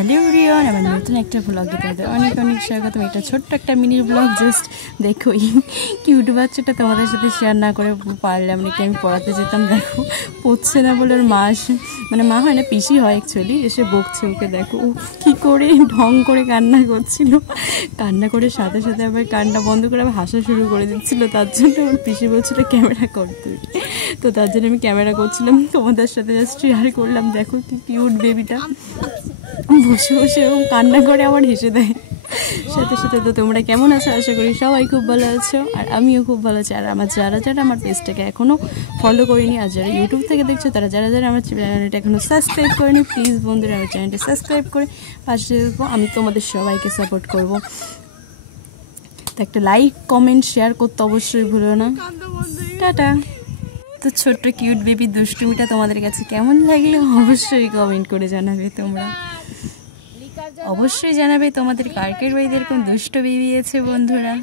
Hello everyone, আমার নতুন একটা ব্লগে তোমাদের অনেক অনেক স্বাগতম। এটা ছোট্ট একটা মিনি ব্লগ, জাস্ট দেখো কিউট বাচ্চাটা তোমাদের সাথে শেয়ার না করে পারলাম নাকি। আমি পড়াতে যেতাম, দেখো পড়ছে না বলে ওর মা আসে, মানে মা হয় না পিসি হয় অ্যাকচুয়ালি, এসে বকছে ওকে। দেখো ও কী করে ঢং করে কান্না করছিল, কান্না করে সাথে সাথে আবার কান্না বন্ধ করে আবার হাসা শুরু করে দিচ্ছিলো। তার জন্য ওর পিসি বলছিল ক্যামেরা কর তুই, তো তার জন্য আমি ক্যামেরা করছিলাম, তোমাদের সাথে জাস্ট শেয়ার করলাম। দেখো কি কিউট বেবিটা বসে বসে এরকম কান্না করে আমার হেসে দেয় সাথে সাথে। তো তোমরা কেমন আছো? আশা করি সবাই খুব ভালো আছো, আর আমিও খুব ভালো আছি। আর আমার যারা যারা আমার পেজটাকে এখনও ফলো করিনি, আর যারা ইউটিউব থেকে দেখছো তারা যারা যারা আমার চ্যানেলটা এখনও সাবস্ক্রাইব করেনি, প্লিজ বন্ধুরা আমার চ্যানেলটা সাবস্ক্রাইব করে পাশে দেখবো। আমি তোমাদের সবাইকে সাপোর্ট করবো, তো একটা লাইক কমেন্ট শেয়ার করতে অবশ্যই ভুলো না। টাটা। তো ছোট্ট কিউট বেবি দুষ্টুমিটা তোমাদের কাছে কেমন লাগলো অবশ্যই কমেন্ট করে জানাবে। তোমরা অবশ্যই জানাবে তোমাদের কার্কের বাড়িতে এরকম দুষ্ট বেবি আছে বন্ধুরা।